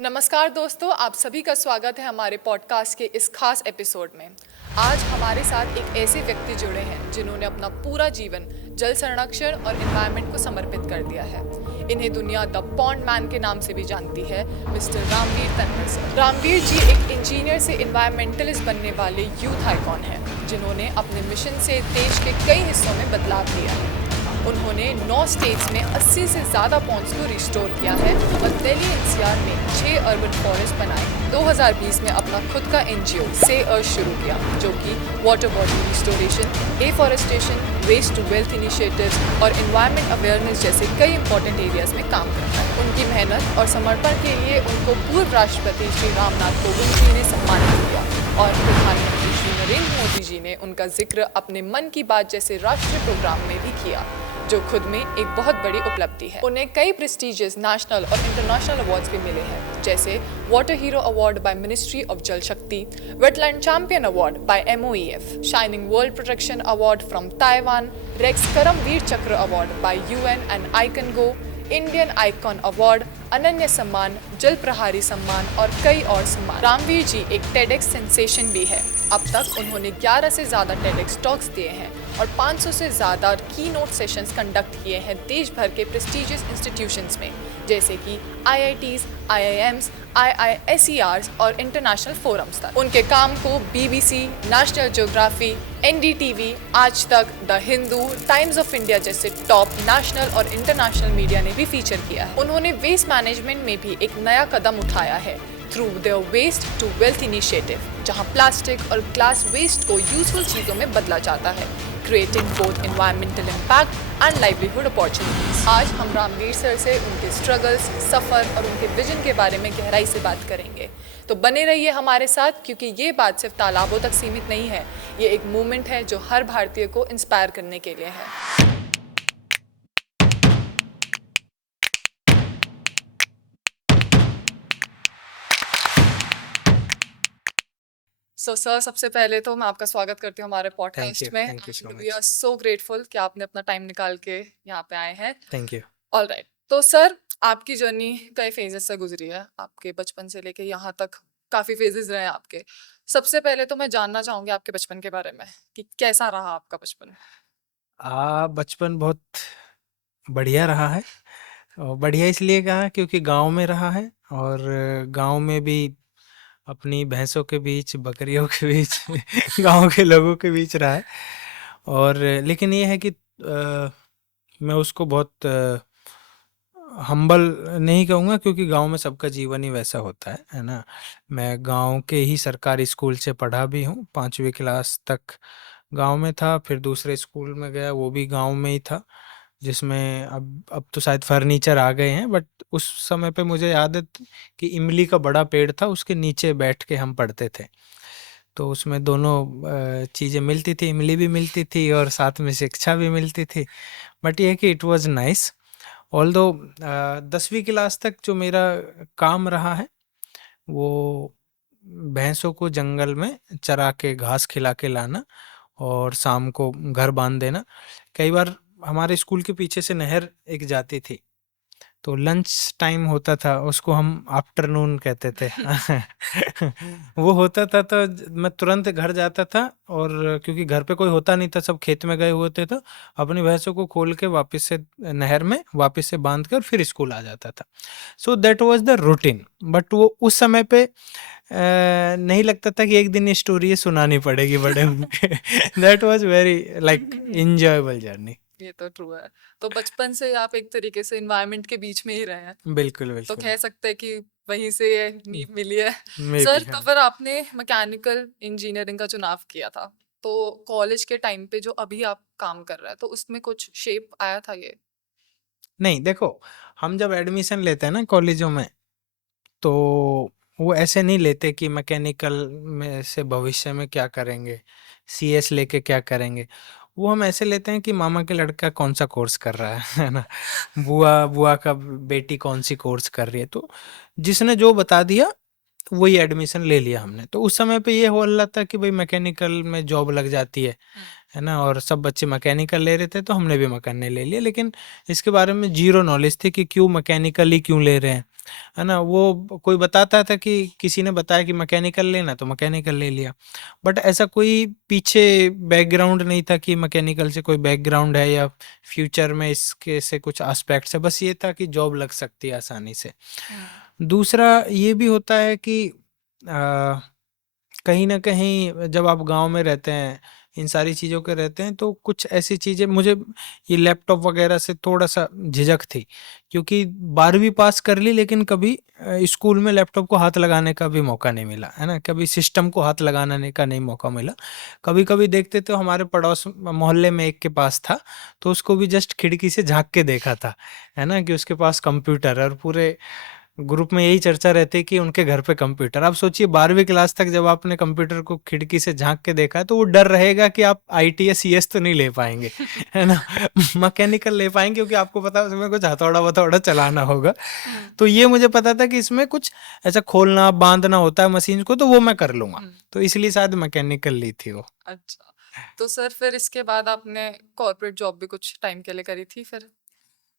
नमस्कार दोस्तों, आप सभी का स्वागत है हमारे पॉडकास्ट के इस खास एपिसोड में। आज हमारे साथ एक ऐसे व्यक्ति जुड़े हैं जिन्होंने अपना पूरा जीवन जल संरक्षण और एनवायरनमेंट को समर्पित कर दिया है। इन्हें दुनिया द पॉन्ड मैन के नाम से भी जानती है, मिस्टर रामवीर तन्वर सर। रामवीर जी एक इंजीनियर से एनवायरमेंटलिस्ट बनने वाले यूथ आइकॉन हैं, जिन्होंने अपने मिशन से देश के कई हिस्सों में बदलाव किया है। उन्होंने 9 स्टेट्स में 80 से ज़्यादा पॉन्ड्स को रिस्टोर किया है और दिल्ली एनसीआर में 6 अर्बन फॉरेस्ट बनाए। 2020 में अपना खुद का एनजीओ से अर्थ शुरू किया, जो कि water body restoration, afforestation, waste to wealth initiatives और एनवायरनमेंट अवेयरनेस जैसे कई इंपॉर्टेंट एरियाज में काम करता है। उनकी मेहनत और समर्पण के लिए उनको पूर्व राष्ट्रपति श्री रामनाथ कोविंद जी ने सम्मानित किया और प्रधानमंत्री श्री नरेंद्र मोदी जी ने उनका जिक्र अपने मन की बात जैसे राष्ट्रीय प्रोग्राम में भी किया, जो खुद में एक बहुत बड़ी उपलब्धि है। उन्हें कई प्रेस्टिजियस नेशनल और इंटरनेशनल अवार्ड्स भी मिले हैं, जैसे water hero award by ministry of Jal Shakti, wetland champion award by MOEF, shining world protection award from Taiwan, Rex Karmaveer Chakra award by UN and icon go, Indian icon award, Ananya Samman, जल प्रहारी सम्मान और कई और सम्मान। रामवीर जी एक टेडेक्स सेंसेशन भी है। अब तक उन्होंने 11 से ज़्यादा टेडेक्स टॉक्स दिए हैं और 500 से ज़्यादा की नोट सेशंस कंडक्ट किए हैं देश भर के प्रेस्टिजियस इंस्टीट्यूशंस में, जैसे कि IITs, IIMs, IISERs और इंटरनेशनल फोरम्स तक। उनके काम को BBC, नेशनल ज्योग्राफी, NDTV, आज तक, the Hindu, times of India जैसे टॉप नेशनल और इंटरनेशनल मीडिया ने भी फीचर किया है। उन्होंने वेस्ट मैनेजमेंट में भी एक नया कदम उठाया है through their waste to wealth initiative, जहां प्लास्टिक और ग्लास वेस्ट को यूजफुल चीज़ों में बदला जाता है, creating both environmental impact and livelihood opportunities. आज हम रामवीर सर से उनके स्ट्रगल्स, सफ़र और उनके विजन के बारे में गहराई से बात करेंगे। तो बने रहिए हमारे साथ, क्योंकि ये बात सिर्फ तालाबों तक सीमित नहीं है, ये एक मूवमेंट है जो हर भारतीय को इंस्पायर करने के लिए है। सर, सबसे पहले तो मैं आपका स्वागत करती हूँ हमारे पॉडकास्ट में। Thank you so we are much. So grateful कि आपने अपना टाइम निकाल के यहाँ पे आए हैं। Thank you. ऑल राइट, तो सर आपकी जर्नी कई फेजेस से गुजरी है। आपके बचपन से लेके यहाँ तक काफ़ी फेजेस रहे हैं आपके। सबसे पहले तो मैं जानना चाहूँगी आपके बचपन के बारे में कि कैसा रहा आपका बचपन। बचपन बहुत बढ़िया रहा है, और बढ़िया इसलिए कहा क्योंकि गांव में रहा है, और गांव में भी अपनी भैंसों के बीच, बकरियों के बीच गांव के लोगों के बीच रहा है। और लेकिन ये है कि मैं उसको बहुत हम्बल नहीं कहूँगा, क्योंकि गांव में सबका जीवन ही वैसा होता है ना। मैं गांव के ही सरकारी स्कूल से पढ़ा भी हूँ, 5वीं क्लास तक गांव में था। फिर दूसरे स्कूल में गया, वो भी गांव में ही था, जिसमें अब तो शायद फर्नीचर आ गए हैं, बट उस समय पे मुझे याद है कि इमली का बड़ा पेड़ था, उसके नीचे बैठ के हम पढ़ते थे। तो उसमें दोनों चीज़ें मिलती थी, इमली भी मिलती थी और साथ में शिक्षा भी मिलती थी। बट ये है कि इट वाज नाइस। ऑल्दो 10वीं क्लास तक जो मेरा काम रहा है, वो भैंसों को जंगल में चरा के घास खिला के लाना और शाम को घर बांध देना। कई बार हमारे स्कूल के पीछे से नहर एक जाती थी, तो लंच टाइम होता था, उसको हम आफ्टरनून कहते थे वो होता था तो मैं तुरंत घर जाता था, और क्योंकि घर पे कोई होता नहीं था, सब खेत में गए हुए थे, तो अपनी भैंसों को खोल के वापस से नहर में वापस से बांध कर फिर स्कूल आ जाता था। So that was the routine. But वो उस समय पे नहीं लगता था कि एक दिन ये स्टोरी ये सुनानी पड़ेगी बड़े होके। That was very like enjoyable journey. ये तो ट्रू है। तो बचपन से आप एक तरीके से एनवायरनमेंट के बीच में ही रहे हैं, बिल्कुल तो बिल्कुल। कह सकते हैं कि वहीं से ये नींव मिली है। मे सर, बी, तो हाँ। फिर आपने मैकेनिकल इंजीनियरिंग का चुनाव किया था, तो कॉलेज के टाइम पे जो अभी आप काम कर रहे हैं, तो उसमें कुछ शेप आया था ये? नहीं, देखो, हम जब एडमिशन लेते हैं ना कॉलेजों में, तो वो ऐसे नहीं लेते कि मैकेनिकल में से भविष्य में क्या करेंगे, CS लेके क्या करेंगे। वो हम ऐसे लेते हैं कि मामा के लड़का कौन सा कोर्स कर रहा है ना, बुआ बुआ का बेटी कौन सी कोर्स कर रही है, तो जिसने जो बता दिया वही एडमिशन ले लिया हमने। तो उस समय पे ये हो रहा था कि भाई मैकेनिकल में जॉब लग जाती है ना, और सब बच्चे मैकेनिकल ले रहे थे, तो हमने भी मैकेनिकल ले लिया। लेकिन इसके बारे में जीरो नॉलेज थी कि क्यों मैकेनिकल ही क्यों ले रहे हैं, है ना? वो कोई बताता था कि किसी ने बताया कि मैकेनिकल लेना तो मैकेनिकल ले लिया। बट ऐसा कोई पीछे बैकग्राउंड नहीं था कि मैकेनिकल से कोई बैकग्राउंड है या फ्यूचर में इसके से कुछ एस्पेक्ट्स है। बस ये था कि जॉब लग सकती है आसानी से। हम्म। दूसरा ये भी होता है कि अ, कहीं न कहीं जब आप गाँव में रहते हैं, इन सारी चीज़ों के रहते हैं, तो कुछ ऐसी चीज़ें मुझे ये लैपटॉप वगैरह से थोड़ा-सा झिझक थी। क्योंकि 12वीं पास कर ली लेकिन कभी स्कूल में लैपटॉप को हाथ लगाने का भी मौका नहीं मिला, है ना? कभी सिस्टम को हाथ लगाने का नहीं मौका मिला। कभी-कभी देखते तो हमारे पड़ोस मोहल्ले में एक के पास था, तो उसको भी जस्ट खिड़की से झाँक के देखा था, है ना? कि उसके पास कंप्यूटर है और पूरे ग्रुप में यही चर्चा रहती है कि उनके घर पे कंप्यूटर। आप सोचिए 12वीं क्लास तक जब आपने कंप्यूटर को खिड़की से झाँक के देखा है, तो वो डर रहेगा कि आप आईटी या सीएस तो नहीं ले पाएँगे, है ना? मैकेनिकल ले पाएँगे क्योंकि आपको पता है उसमें कुछ हथौड़ा-वथौड़ा चलाना होगा। हम्म। तो ये मुझे पता था कि इसमें कुछ ऐसा खोलना, बाँधना होता है मशीन को, तो वो मैं कर लूँगा। हम्म। तो इसलिए शायद मैकेनिकल ली थी वो। अच्छा, तो सर फिर इसके बाद आपने कॉर्पोरेट जॉब भी कुछ टाइम के लिए करी थी फिर?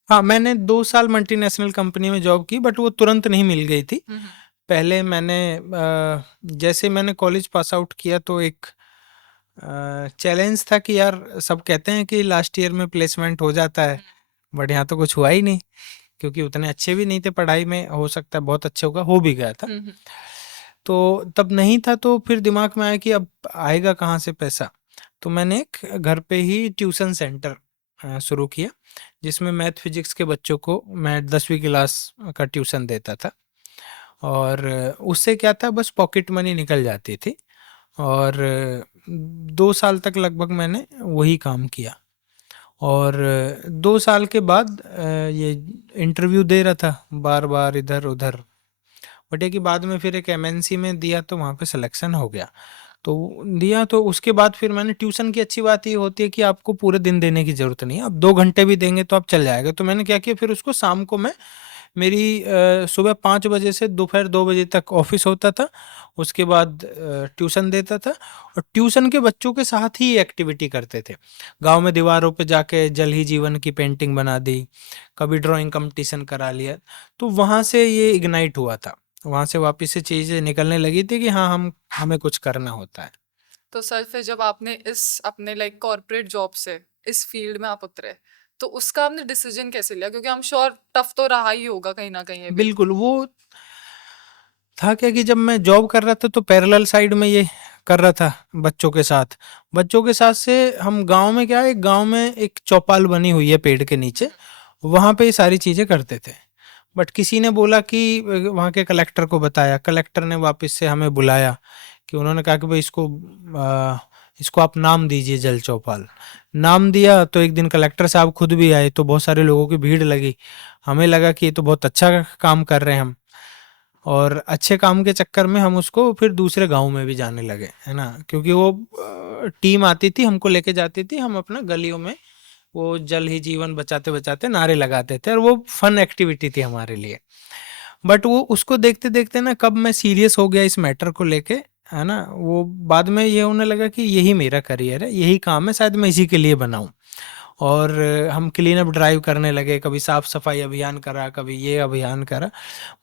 हाँ, मैंने 2 साल मल्टीनेशनल कंपनी में जॉब की बट वो तुरंत नहीं मिल गई थी। हम्म। पहले मैंने जैसे मैंने कॉलेज पास आउट किया तो एक चैलेंज था कि यार सब कहते हैं कि लास्ट ईयर में प्लेसमेंट हो जाता है, बट यहाँ तो कुछ हुआ ही नहीं क्योंकि उतने अच्छे भी नहीं थे पढ़ाई में, हो सकता है बहुत अच्छे होगा, हो भी गया था। हम्म। तो तब नहीं था तो फिर दिमाग में आया कि अब आएगा कहाँ से पैसा? तो मैंने एक घर पे ही ट्यूशन सेंटर शुरू किया, जिसमें मैथ फिजिक्स के बच्चों को मैं 10वीं क्लास का ट्यूशन देता था। और उससे क्या था बस पॉकेट मनी निकल जाती थी और 2 साल तक लगभग मैंने वही काम किया। और 2 साल के बाद ये इंटरव्यू दे रहा था बार-बार इधर-उधर, बट ये कि बाद में फिर एक एमएनसी में दिया तो वहाँ पे सिलेक्शन हो गया। तो दिया तो उसके बाद फिर मैंने ट्यूशन की अच्छी बात ये होती है कि आपको पूरे दिन देने की ज़रूरत नहीं है, आप 2 घंटे भी देंगे तो आप चल जाएगा। तो मैंने क्या किया फिर उसको शाम को मैं मेरी सुबह 5 बजे से दोपहर 2 बजे तक ऑफ़िस होता था, उसके बाद ट्यूशन देता था और ट्यूशन के बच्चों के साथ ही एक्टिविटी करते थे। गाँव में दीवारों पे जाके जल ही जीवन की पेंटिंग बना दी, कभी ड्राइंग कॉम्पिटिशन करा लिया, तो वहाँ से ये इग्नाइट हुआ था। वहाँ से वापस से चीज़ें निकलने लगी थी कि हाँ, हमें कुछ करना होता है। तो सर फिर जब आपने इस अपने लाइक कॉर्पोरेट जॉब से इस फील्ड में आप उतरे, तो उसका आपने डिसीजन कैसे लिया? क्योंकि आई एम श्योर टफ तो रहा ही होगा कहीं ना कहीं ये भी। बिल्कुल, वो था क्या कि जब मैं जॉब कर रहा था तो पैरेलल साइड में ये कर रहा था बच्चों के साथ। बच्चों के साथ से हम गाँव में क्या है, गाँव में एक चौपाल बनी हुई है पेड़ के नीचे, वहाँ पे ये सारी चीज़ें करते थे। बट किसी ने बोला कि वहाँ के कलेक्टर को बताया, कलेक्टर ने वापस से हमें बुलाया कि उन्होंने कहा कि भाई इसको आप नाम दीजिए जल चौपाल। नाम दिया तो एक दिन कलेक्टर साहब खुद भी आए तो बहुत सारे लोगों की भीड़ लगी। हमें लगा कि ये तो बहुत अच्छा काम कर रहे हैं हम, और अच्छे काम के चक्कर में हम उसको फिर दूसरे गाँव में भी जाने लगे, है ना? क्योंकि वो टीम आती थी, हमको लेके जाती थी, हम अपना गलियों में वो जल ही जीवन बचाते-बचाते नारे लगाते थे और वो फन एक्टिविटी थी हमारे लिए। बट वो उसको देखते-देखते ना कब मैं सीरियस हो गया इस मैटर को लेके, है ना? वो बाद में ये होने लगा कि यही मेरा करियर है, यही काम है, शायद मैं इसी के लिए बना हूँ। और हम क्लीन अप ड्राइव करने लगे, कभी साफ-सफाई अभियान करा, कभी ये अभियान करा।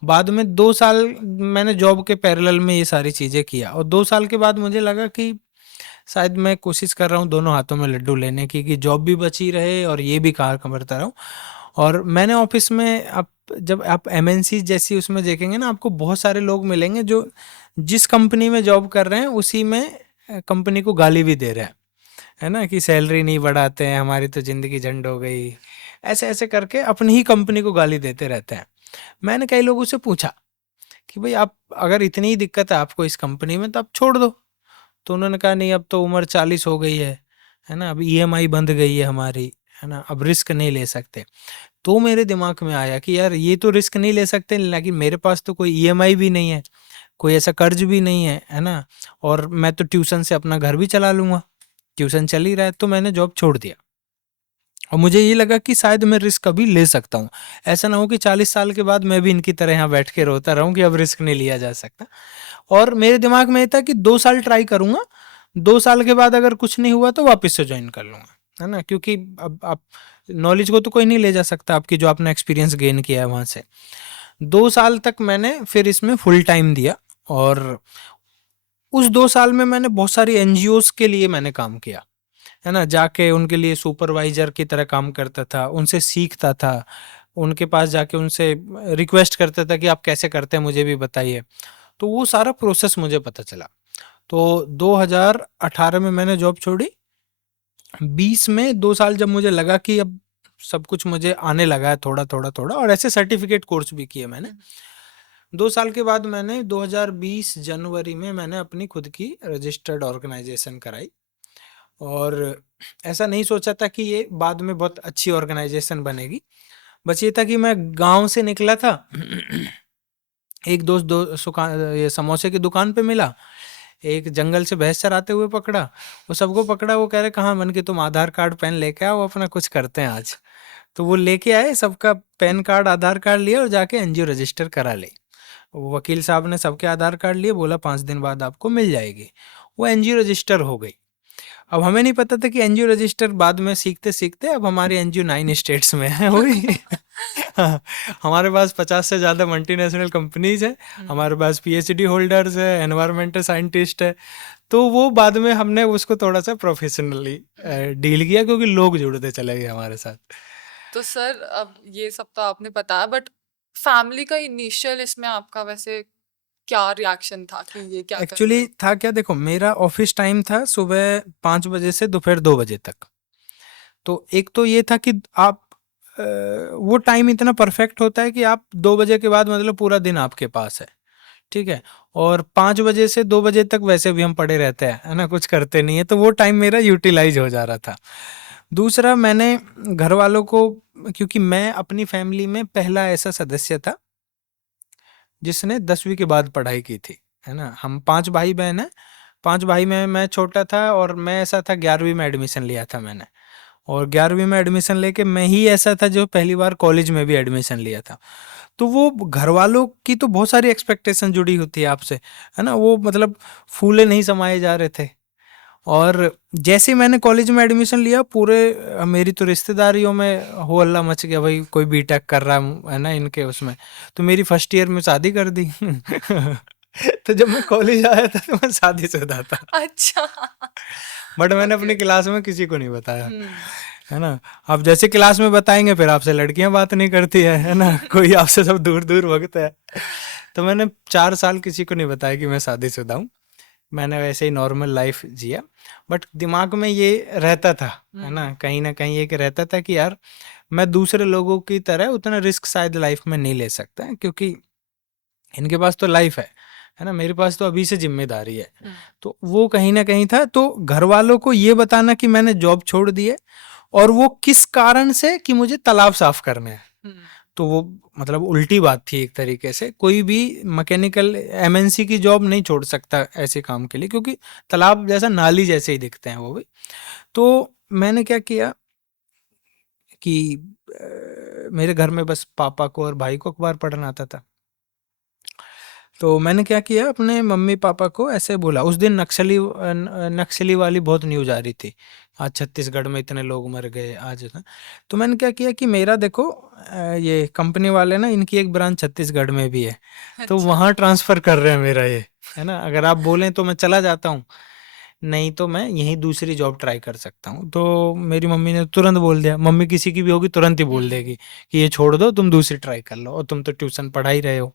बाद में 2 साल मैंने जॉब के पैरेलल में ये सारी चीज़ें किया और 2 साल के बाद मुझे लगा कि शायद मैं कोशिश कर रहा हूँ दोनों हाथों में लड्डू लेने की, कि जॉब भी बची रहे और ये भी काम करता रहूँ। और मैंने ऑफिस में आप जब आप एमएनसी जैसी उसमें देखेंगे ना, आपको बहुत सारे लोग मिलेंगे जो जिस कंपनी में जॉब कर रहे हैं उसी में कंपनी को गाली भी दे रहे हैं, है ना? कि सैलरी नहीं बढ़ाते हैं, हमारी तो ज़िंदगी झंड हो गई। ऐसे-ऐसे करके अपनी ही कंपनी को गाली देते रहते हैं। मैंने कई लोगों से पूछा कि भाई आप अगर इतनी ही दिक्कत है आपको इस कंपनी में तो आप छोड़ दो। तो उन्होंने कहा नहीं अब तो उम्र 40 हो गई है ना? अब ईएमआई बंध गई है हमारी, है ना? अब रिस्क नहीं ले सकते। तो मेरे दिमाग में आया कि यार ये तो रिस्क नहीं ले सकते लेकिन मेरे पास तो कोई ईएमआई भी नहीं है, कोई ऐसा कर्ज भी नहीं है ना? और मैं तो ट्यूशन से अपना घर भी चला लूँगा, ट्यूशन चल ही रहा है, तो मैंने जॉब छोड़ दिया। और मुझे ये लगा कि शायद मैं रिस्क अभी ले सकता हूँ। ऐसा ना हो कि 40 साल के बाद मैं भी इनकी तरह यहाँ बैठ के रोता रहूँ कि अब रिस्क नहीं लिया जा सकता। और मेरे दिमाग में ये था कि 2 साल ट्राई करूँगा, 2 साल के बाद अगर कुछ नहीं हुआ तो वापस से जॉइन कर लूँगा, है ना? क्योंकि अब आप नॉलेज को तो कोई नहीं ले जा सकता आपकी, जो आपने एक्सपीरियंस गेन किया है वहाँ से। 2 साल तक मैंने फिर इसमें फुल टाइम दिया, और उस 2 साल में मैंने बहुत सारी एनजीओज़ के लिए मैंने काम किया, है ना? जाके उनके लिए सुपरवाइज़र की तरह काम करता था, उनसे सीखता था, उनके पास जाके उनसे रिक्वेस्ट करता था कि आप कैसे करते हैं मुझे भी बताइए। तो वो सारा प्रोसेस मुझे पता चला। तो 2018 में मैंने जॉब छोड़ी। 20 में 2 साल जब मुझे लगा कि अब सब कुछ मुझे आने लगा है थोड़ा-थोड़ा, और ऐसे सर्टिफिकेट कोर्स भी किए मैंने। 2 साल के बाद मैंने 2020 जनवरी में मैंने अपनी खुद की रजिस्टर्ड ऑर्गेनाइजेशन कराई, और ऐसा नहीं सोचा था कि ये बाद में बहुत अच्छी ऑर्गेनाइजेशन बनेगी। बस ये था कि मैं गाँव से निकला था, एक दोस्त ये समोसे की दुकान पे मिला, एक जंगल से भैंस चराते हुए पकड़ा, वो सबको पकड़ा, वो कह रहे कहाँ मन के तुम आधार कार्ड पेन लेके आओ, अपना कुछ करते हैं आज। तो वो लेके आए, सबका पैन कार्ड आधार कार्ड लिया और जाके एनजीओ रजिस्टर करा ले। वो वकील साहब ने सबके आधार कार्ड लिए, बोला 5 दिन बाद आपको मिल जाएगी। वो एनजीओ रजिस्टर हो गई। अब हमें नहीं पता था कि एनजीओ रजिस्टर बाद में सीखते सीखते अब हमारी एनजीओ 9 स्टेट्स में है हुई। हाँ, हमारे पास 50 से ज़्यादा मल्टीनेशनल कंपनीज है, हमारे पास पीएचडी होल्डर्स है, एनवायरमेंटल साइंटिस्ट है। तो वो बाद में हमने उसको थोड़ा सा प्रोफेशनली डील किया, क्योंकि लोग जुड़ते चले गए हमारे साथ। तो सर अब ये सब तो आपने बताया, बट फैमिली का इनिशियल इसमें आपका वैसे क्या रिएक्शन था कि ये क्या कर रहे एक्चुअली हो? था क्या, देखो मेरा ऑफिस टाइम था सुबह 5 बजे से दोपहर 2 बजे तक। तो एक तो ये था कि आप वो टाइम इतना परफेक्ट होता है कि आप 2 बजे के बाद मतलब पूरा दिन आपके पास है, ठीक है? और 5 बजे से 2 बजे तक वैसे भी हम पड़े रहते हैं, है ना? कुछ करते नहीं है, तो वो टाइम मेरा यूटिलाइज हो जा रहा था। दूसरा, मैंने घर वालों को, क्योंकि मैं अपनी फैमिली में पहला ऐसा सदस्य था जिसने 10वीं के बाद पढ़ाई की थी, है ना? हम 5 भाई बहन हैं, 5 भाई में मैं छोटा था, और मैं ऐसा था 11वीं में एडमिशन लिया था मैंने, और 11वीं में एडमिशन लेके मैं ही ऐसा था जो पहली बार कॉलेज में भी एडमिशन लिया था। तो वो घर वालों की तो बहुत सारी एक्सपेक्टेशन जुड़ी होती है आपसे, है ना? वो मतलब फूले नहीं समाये जा रहे थे। और जैसे ही मैंने कॉलेज में एडमिशन लिया, पूरे मेरी तो रिश्तेदारियों में हो हल्ला मच गया, भाई कोई बीटेक कर रहा है ना इनके उसमें। तो मेरी फर्स्ट ईयर में शादी कर दी। तो जब मैं कॉलेज आया था तो मैं शादीशुदा था, अच्छा। बट मैंने अपनी क्लास में किसी को नहीं बताया, है ना? अब जैसे क्लास में बताएंगे फिर आपसे लड़कियां बात नहीं करती है ना? कोई आपसे सब दूर दूर भगता है। तो मैंने 4 साल किसी को नहीं बताया कि मैं शादीशुदा हूँ। मैंने वैसे ही नॉर्मल लाइफ जिया, बट दिमाग में ये रहता था, है ना? कहीं ना कहीं ये रहता था कि यार मैं दूसरे लोगों की तरह उतना रिस्क शायद लाइफ में नहीं ले सकता, क्योंकि इनके पास तो लाइफ है ना? मेरे पास तो अभी से जिम्मेदारी है। तो वो कहीं ना कहीं था। तो घर वालों को ये बताना कि मैंने जॉब छोड़ दी है, और वो किस कारण से, कि मुझे तालाब साफ करने हैं। तो वो मतलब उल्टी बात थी एक तरीके से। कोई भी मैकेनिकल एमएनसी की जॉब नहीं छोड़ सकता ऐसे काम के लिए, क्योंकि तालाब जैसा, नाली जैसे ही दिखते हैं वो भी। तो मैंने क्या किया कि मेरे घर में बस पापा को और भाई को अखबार पढ़ना आता था। तो मैंने क्या किया, अपने मम्मी पापा को ऐसे बोला। उस दिन नक्सली वाली बहुत न्यूज आ रही थी, आज छत्तीसगढ़ में इतने लोग मर गए आज ना। तो मैंने क्या किया कि मेरा देखो, ये कंपनी वाले ना, इनकी एक ब्रांच छत्तीसगढ़ में भी है, तो अच्छा। वहाँ ट्रांसफर कर रहे हैं मेरा ये, है ना? अगर आप बोलें तो मैं चला जाता हूँ, नहीं तो मैं यहीं दूसरी जॉब ट्राई कर सकता हूँ। तो मेरी मम्मी ने तुरंत बोल दिया, मम्मी किसी की भी होगी तुरंत ही बोल देगी कि ये छोड़ दो, तुम दूसरी ट्राई कर लो, और तुम तो ट्यूशन पढ़ा ही रहे हो।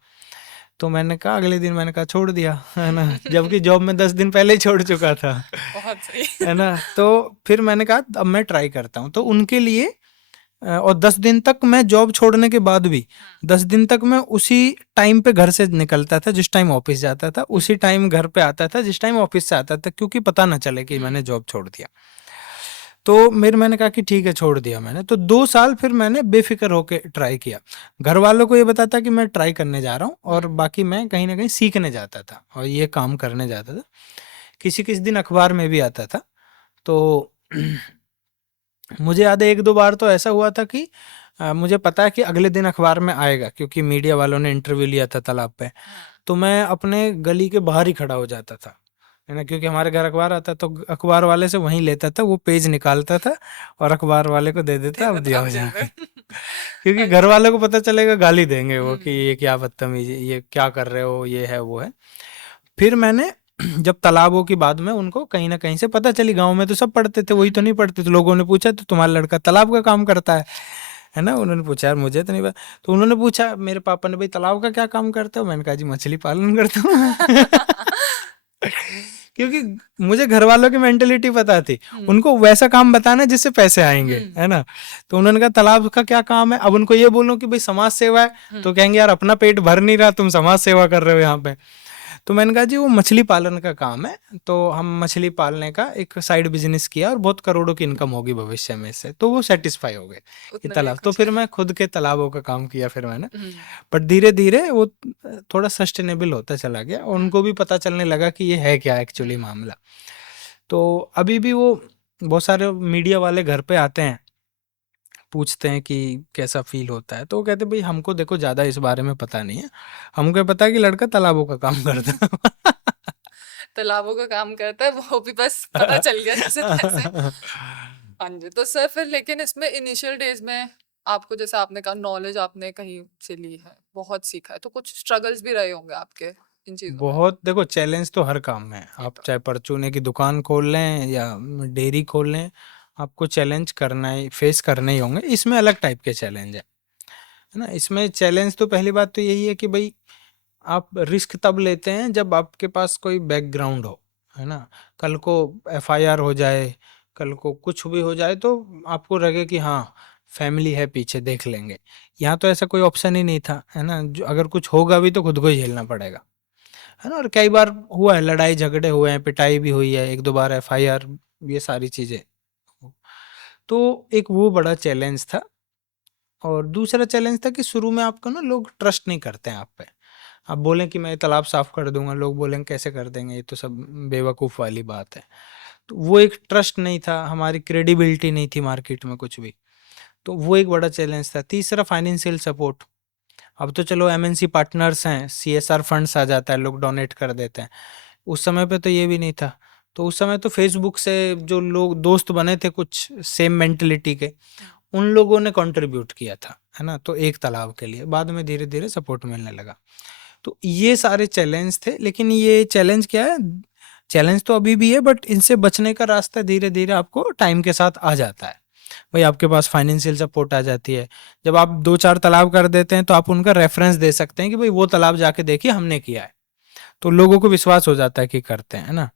तो मैंने कहा, अगले दिन मैंने कहा छोड़ दिया, है ना? जबकि जॉब में 10 दिन पहले ही छोड़ चुका था, बहुत सही। है ना? तो फिर मैंने कहा अब मैं ट्राई करता हूँ। तो उनके लिए और 10 दिन तक मैं जॉब छोड़ने के बाद भी 10 दिन तक मैं उसी टाइम पे घर से निकलता था, जिस टाइम ऑफिस जाता था, उसी टाइम घर पे आता था जिस टाइम ऑफिस से आता था, क्योंकि पता ना चले कि मैंने जॉब छोड़ दिया। तो मैंने कहा कि ठीक है, छोड़ दिया मैंने। तो 2 साल फिर मैंने बेफिक्र होके ट्राई किया। घर वालों को ये बताता कि मैं ट्राई करने जा रहा हूँ, और बाकी मैं कहीं ना कहीं सीखने जाता था और ये काम करने जाता था। किसी किसी दिन अखबार में भी आता था। तो मुझे याद है 1-2 बार तो ऐसा हुआ था कि मुझे पता है कि अगले दिन अखबार में आएगा, क्योंकि मीडिया वालों ने इंटरव्यू लिया था तालाब पे। तो मैं अपने गली के बाहर ही खड़ा हो जाता था, है ना? क्योंकि हमारे घर अखबार आता, तो अखबार वाले से वहीं लेता था, वो पेज निकालता था और अखबार वाले को दे देता, अब दिया हो जाए। क्योंकि घर अच्छा। वालों को पता चलेगा गाली देंगे वो कि हम्म। ये क्या बदतमीज, ये क्या कर रहे हो, ये है वो है। फिर मैंने जब तालाबों की बात में उनको कहीं ना कहीं से पता चली, गांव में तो सब पढ़ते थे, वही तो नहीं पढ़ते, तो लोगों ने पूछा तो तुम्हारा लड़का तालाब का काम करता है ना। उन्होंने पूछा यार मुझे तो नहीं पता। तो उन्होंने पूछा मेरे पापा ने, भाई तालाब का क्या काम करते हो? मैंने कहा जी मछली पालन करता हूँ मैं। क्योंकि मुझे घर वालों की मेंटेलिटी पता थी, हम्म। उनको वैसा काम बताना है जिससे पैसे आएंगे, हम्म। है ना। तो उन्होंने कहा तालाब का क्या काम है? अब उनको ये बोलूं कि भाई समाज सेवा है, तो कहेंगे यार अपना पेट भर नहीं रहा, तुम समाज सेवा कर रहे हो यहाँ पे। तो मैंने कहा जी वो मछली पालन का काम है, तो हम मछली पालने का एक साइड बिजनेस किया और बहुत करोड़ों की इनकम होगी भविष्य में इससे। तो वो सेटिस्फाई हो गए कि उतना में तालाब। तो कुछ। फिर मैं खुद के तालाबों का काम किया फिर मैंने। हम्म। बट धीरे धीरे वो थोड़ा सस्टेनेबल होता चला गया, और हम्म। उनको भी पता चलने लगा कि ये है क्या एक्चुअली हम्म। मामला। तो अभी भी वो बहुत सारे मीडिया वाले घर पे आते हैं, पूछते हैं कि कैसा फील होता है, तो वो कहते हैं भाई हमको देखो ज्यादा इस बारे में पता नहीं है, हमको ये पता है कि लड़का तालाबों का काम करता तालाबों का काम करता है, वो भी बस पता चल गया जैसे तैसे। है। हाँ जी, तो सर फिर लेकिन इसमें इनिशियल डेज में आपको, जैसा आपने कहा, नॉलेज आपने कहीं से ली है, बहुत सीखा है, तो कुछ स्ट्रगल्स भी रहे होंगे आपके इन चीजों में। बहुत, देखो चैलेंज तो हर काम में है, ये आप तो चाहे परचूने की दुकान खोल लें या डेयरी खोल लें, आपको चैलेंज करना ही, फेस करने ही होंगे। इसमें अलग टाइप के चैलेंज है ना। इसमें चैलेंज तो पहली बात तो यही है कि भाई आप रिस्क तब लेते हैं जब आपके पास कोई बैकग्राउंड हो, है ना। कल को एफआईआर हो जाए, कल को कुछ भी हो जाए, तो आपको लगे कि हाँ फैमिली है पीछे, देख लेंगे। यहाँ तो ऐसा कोई ऑप्शन ही नहीं था, है ना। जो अगर कुछ होगा भी तो खुद को ही झेलना पड़ेगा, है ना। और कई बार हुआ है, लड़ाई झगड़े हुए हैं, पिटाई भी हुई है, एक दो बार एफआईआर, ये सारी चीजें। तो एक वो बड़ा चैलेंज था। और दूसरा चैलेंज था कि शुरू में आपको ना लोग ट्रस्ट नहीं करते हैं आप पे। आप बोलें कि मैं ये तालाब साफ कर दूंगा, लोग बोलेंगे कैसे कर देंगे, ये तो सब बेवकूफ़ वाली बात है। तो वो एक ट्रस्ट नहीं था, हमारी क्रेडिबिलिटी नहीं थी मार्केट में कुछ भी। तो वो एक बड़ा चैलेंज था। तीसरा फाइनेंशियल सपोर्ट। अब तो चलो एमएनसी पार्टनर्स हैं, सीएसआर फंड्स आ जाता है, लोग डोनेट कर देते हैं। उस समय पे तो ये भी नहीं था। तो उस समय तो फेसबुक से जो लोग दोस्त बने थे कुछ सेम मेंटलिटी के, उन लोगों ने कंट्रीब्यूट किया था, है ना। तो एक तालाब के लिए बाद में धीरे धीरे सपोर्ट मिलने लगा। तो ये सारे चैलेंज थे, लेकिन ये चैलेंज क्या है, चैलेंज तो अभी भी है, बट इनसे बचने का रास्ता धीरे धीरे आपको टाइम के साथ आ जाता है। भाई आपके पास फाइनेंशियल सपोर्ट आ जाती है, जब आप दो चार तालाब कर देते हैं तो आप उनका रेफरेंस दे सकते हैं कि भाई वो तालाब जाके देखिए हमने किया है, तो लोगों को विश्वास हो जाता है कि करते हैं, है ना।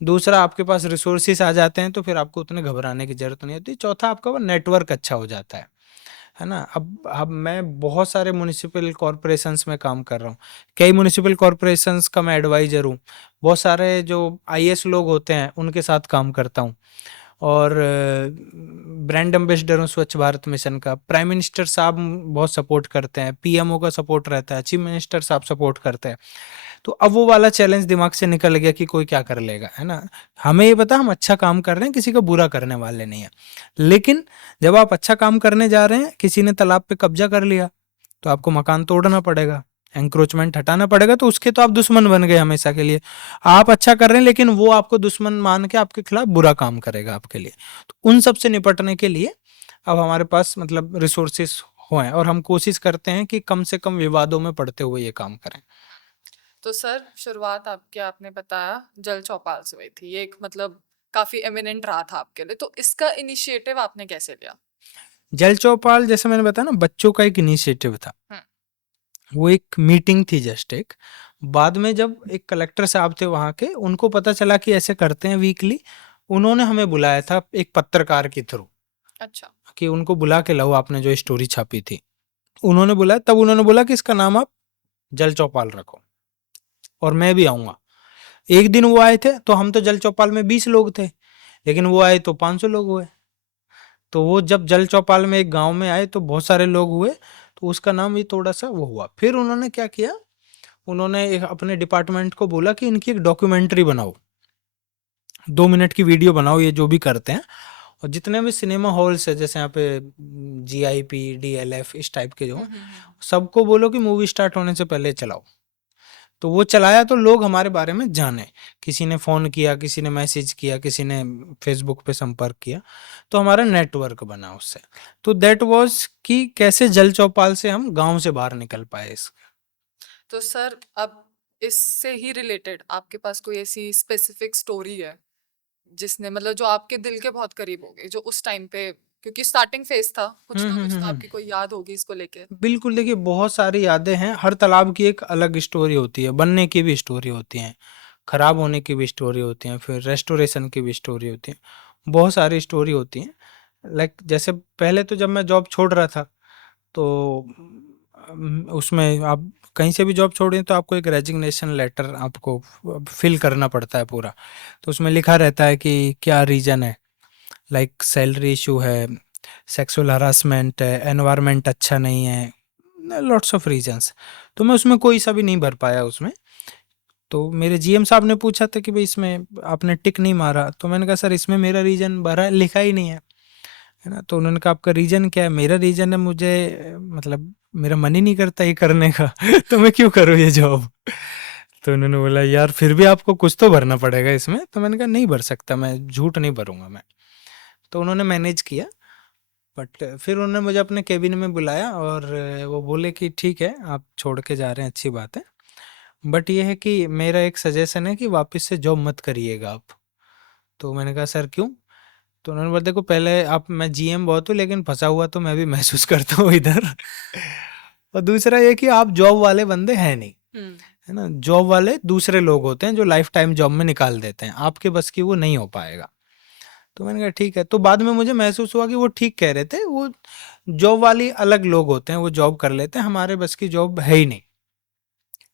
दूसरा आपके पास रिसोर्सेस आ जाते हैं, तो फिर आपको उतने घबराने की जरूरत नहीं होती। चौथा आपका वो नेटवर्क अच्छा हो जाता है ना। अब मैं बहुत सारे म्युनिसिपल कॉरपोरेशंस में काम कर रहा हूँ, कई म्युनिसिपल कॉरपोरेशंस का मैं एडवाइजर हूँ, बहुत सारे जो आईएएस लोग होते हैं उनके साथ काम करता हूँ, और ब्रांड एम्बेसडर हूँ स्वच्छ भारत मिशन का। प्राइम मिनिस्टर साहब बहुत सपोर्ट करते हैं, पीएमओ का सपोर्ट रहता है, चीफ मिनिस्टर साहब सपोर्ट करते हैं। तो अब वो वाला चैलेंज दिमाग से निकल गया कि कोई क्या कर लेगा, है ना। हमें ये पता हम अच्छा काम कर रहे हैं, किसी का बुरा करने वाले नहीं है। लेकिन जब आप अच्छा काम करने जा रहे हैं, किसी ने तालाब पे कब्जा कर लिया, तो आपको मकान तोड़ना पड़ेगा, एंक्रोचमेंट हटाना पड़ेगा, तो उसके तो आप दुश्मन बन गए हमेशा के लिए। आप अच्छा कर रहे हैं, लेकिन वो आपको दुश्मन मान के आपके खिलाफ बुरा काम करेगा आपके लिए। तो उन सब से निपटने के लिए अब हमारे पास मतलब रिसोर्सेस हुए हैं, और हम कोशिश करते हैं कि कम से कम विवादों में पड़ते हुए ये काम करें। तो सर शुरुआत आपके, आपने बताया जल चौपाल से हुई थी, ये एक मतलब काफी एमिनेंट रहा था आपके लिए, तो इसका इनिशिएटिव आपने कैसे लिया? जल चौपाल जैसे मैंने बताया ना, बच्चों का एक इनिशिएटिव था। हम्म। वो एक मीटिंग थी जस्ट एक। बाद में जब एक कलेक्टर साहब थे वहाँ के, उनको पता चला कि ऐसे करते हैं वीकली, उन्होंने हमें बुलाया था एक पत्रकार के थ्रू, अच्छा। कि उनको बुला के लाओ आपने जो स्टोरी छापी थी। उन्होंने बुलाया, तब उन्होंने बोला कि इसका नाम आप जल चौपाल रखो, और मैं भी आऊँगा। एक दिन वो आए थे, तो हम तो जल चौपाल में 20 लोग थे, लेकिन वो आए तो 500 लोग हुए। तो वो जब जल चौपाल में एक गाँव में आए तो बहुत सारे लोग हुए, तो उसका नाम ये थोड़ा-सा वो हुआ। फिर उन्होंने क्या किया, उन्होंने एक अपने डिपार्टमेंट को बोला कि इनकी एक डॉक्यूमेंट्री बनाओ, 2 मिनट की वीडियो बनाओ, ये जो भी करते हैं। और जितने भी सिनेमा हॉल्स है, जैसे यहाँ पे जीआईपी, डीएलएफ, इस टाइप के जो हैं, सबको बोलो कि मूवी स्टार्ट होने से पहले चलाओ। तो वो चलाया तो लोग हमारे बारे में जाने। किसी ने फ़ोन किया, किसी ने मैसेज किया, किसी ने फ़ेसबुक पे संपर्क किया, तो हमारा नेटवर्क बना उससे। तो दैट वाज़ कि कैसे जल चौपाल से हम गाँव से बाहर निकल पाए इस। तो सर अब इससे ही रिलेटेड आपके पास कोई ऐसी स्पेसिफिक स्टोरी है जिसने मतलब जो आपके दिल के बहुत करीब हो गई, जो उस टाइम पे, क्योंकि स्टार्टिंग फेज था, कुछ हुँ, ना हुँ, कुछ हुँ, तो हुँ। आपकी कोई याद होगी इसको लेके। बिल्कुल, देखिए बहुत सारी यादें हैं, हर तालाब की एक अलग स्टोरी होती है, बनने की भी स्टोरी होती है, खराब होने की भी स्टोरी होती है, फिर रेस्टोरेशन की भी स्टोरी होती है, बहुत सारी स्टोरी होती हैं। लाइक जैसे पहले तो जब मैं जॉब छोड़ रहा था, तो उसमें आप कहीं से भी जॉब छोड़ें तो आपको एक रेजिग्नेशन लेटर आपको फिल करना पड़ता है पूरा। तो उसमें लिखा रहता है कि क्या रीज़न है, लाइक सैलरी इशू है, सेक्सुअल हरासमेंट है, एनवायरनमेंट अच्छा नहीं है, लॉट्स ऑफ रीजंस। तो मैं उसमें कोई सा भी नहीं भर पाया उसमें। तो मेरे जीएम साहब ने पूछा था कि भाई इसमें आपने टिक नहीं मारा, तो मैंने कहा सर इसमें मेरा रीजन भरा लिखा ही नहीं है ना। तो उन्होंने कहा आपका रीजन क्या है? मेरा रीजन है मुझे मतलब मेरा मन ही नहीं करता ये करने का तो मैं क्यों करूँ ये जॉब। तो उन्होंने बोला यार फिर भी आपको कुछ तो भरना पड़ेगा इसमें। तो मैंने कहा नहीं भर सकता, मैं झूठ नहीं भरूंगा मैं। तो उन्होंने मैनेज किया। बट फिर उन्होंने मुझे अपने केबिन में बुलाया और वो बोले कि ठीक है आप छोड़ के जा रहे हैं, अच्छी बात है, बट ये है कि मेरा एक सजेशन है कि वापस से जॉब मत करिएगा आप। तो मैंने कहा सर क्यों? तो उन्होंने बोला देखो पहले आप, मैं जीएम बहुत हूँ लेकिन फंसा हुआ तो मैं भी महसूस करता हूँ इधर और दूसरा ये कि आप जॉब वाले बंदे हैं नहीं, हम्म। है ना। जॉब वाले दूसरे लोग होते हैं जो लाइफ टाइम जॉब में निकाल देते हैं, आपके बस की वो नहीं हो पाएगा। तो मैंने कहा ठीक है। तो बाद में मुझे महसूस हुआ कि वो ठीक कह रहे थे, वो जॉब वाली अलग लोग होते हैं, वो जॉब कर लेते हैं, हमारे बस की जॉब है ही नहीं।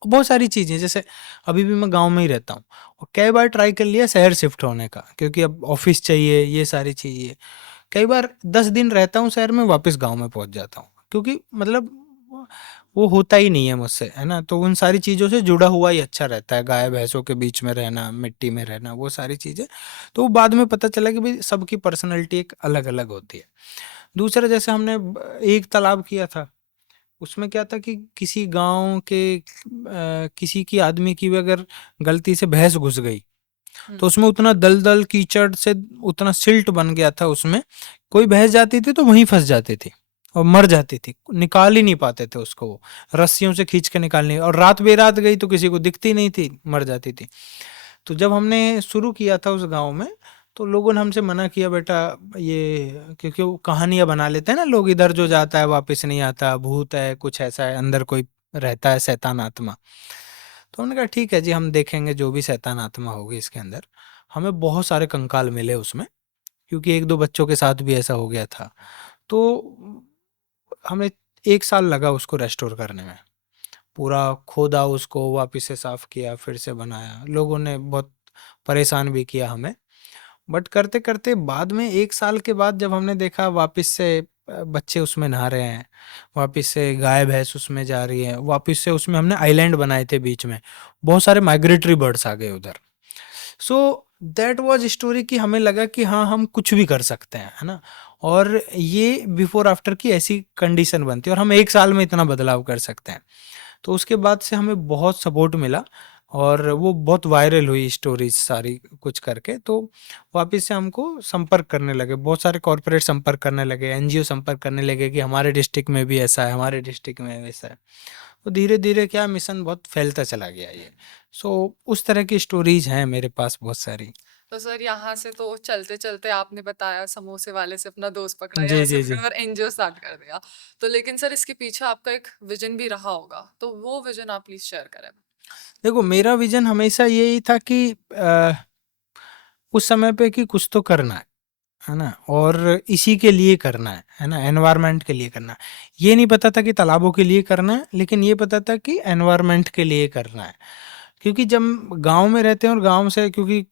बहुत सारी चीज़ें, जैसे अभी भी मैं गाँव में ही रहता हूँ और कई बार ट्राई कर लिया शहर शिफ्ट होने का, क्योंकि अब ऑफिस चाहिए, ये सारी चीज़ें। कई बार 10 दिन रहता हूँ शहर में, वापस गाँव में पहुँच जाता हूँ, क्योंकि मतलब वो होता ही नहीं है मुझसे, है ना। तो उन सारी चीज़ों से जुड़ा हुआ ही अच्छा रहता है, गाय भैंसों के बीच में रहना, मिट्टी में रहना, वो सारी चीज़ें। तो बाद में पता चला कि भाई सबकी पर्सनैलिटी एक अलग-अलग होती है। दूसरा जैसे हमने एक तालाब किया था, उसमें क्या था कि किसी गाँव के किसी की आदमी की भी अगर गलती से भैंस घुस गई, तो हम्म। उसमें उतना दलदल कीचड़ से उतना सिल्ट बन गया था उसमें, कोई भैंस जाती थी तो वहीं फँस जाती थी और मर जाती थी, निकाल ही नहीं पाते थे उसको वो, रस्सियों से खींच के निकालनी, और रात बेरात गई तो किसी को दिखती नहीं थी, मर जाती थी। तो जब हमने शुरू किया था उस गाँव में, तो लोगों ने हमसे मना किया बेटा ये, क्योंकि वो कहानियाँ बना लेते हैं ना लोग, इधर जो जाता है वापस नहीं आता, भूत है, कुछ ऐसा है, अंदर कोई रहता है शैतान आत्मा। तो हमने कहा ठीक है जी, हम देखेंगे जो भी शैतान आत्मा होगी इसके अंदर। हमें बहुत सारे कंकाल मिले उसमें, क्योंकि 1-2 बच्चों के साथ भी ऐसा हो गया था। तो हमें 1 साल लगा उसको रेस्टोर करने में। पूरा खोदा उसको, वापस से साफ किया, फिर से बनाया। लोगों ने बहुत परेशान भी किया हमें। बट करते-करते बाद में 1 साल के बाद जब हमने देखा वापस से बच्चे उसमें नहा रहे हैं, वापस से गाय-भैंस उसमें जा रही है, वापस से उसमें हमने आइलैंड बनाए थे बीच में। बहुत सारे माइग्रेटरी बर्ड्स आ गए उधर। सो दैट वाज़ स्टोरी कि हमें लगा कि हाँ, हम कुछ भी कर सकते हैं, है ना? और ये बिफोर आफ्टर की ऐसी कंडीशन बनती है और हम 1 साल में इतना बदलाव कर सकते हैं। तो उसके बाद से हमें बहुत सपोर्ट मिला और वो बहुत वायरल हुई स्टोरीज सारी कुछ करके। तो वापस से हमको संपर्क करने लगे, बहुत सारे कॉरपोरेट संपर्क करने लगे, एनजीओ संपर्क करने लगे कि हमारे डिस्ट्रिक्ट में भी ऐसा है, हमारे डिस्ट्रिक्ट में वैसा है। तो धीरे धीरे क्या मिशन बहुत फैलता चला गया ये। सो उस तरह की स्टोरीज हैं मेरे पास बहुत सारी। तो सर यहाँ से तो चलते चलते आपने बताया समोसे वाले से अपना दोस्त पकड़ा, जी यहाँ से जी जी। फिर एनजीओ स्टार्ट कर दिया। तो लेकिन सर इसके पीछे आपका एक विजन भी रहा होगा, तो वो विजन आप प्लीज शेयर करें। देखो मेरा विजन हमेशा यही था कि उस समय पे कि कुछ तो करना है ना? और इसी के लिए करना है ना? एनवायरनमेंट के लिए करना है। ये नहीं पता था कि तालाबों के लिए करना है, लेकिन ये पता था कि एनवायरनमेंट के लिए करना है। क्योंकि जब गाँव में रहते हैं और गाँव से क्योंकि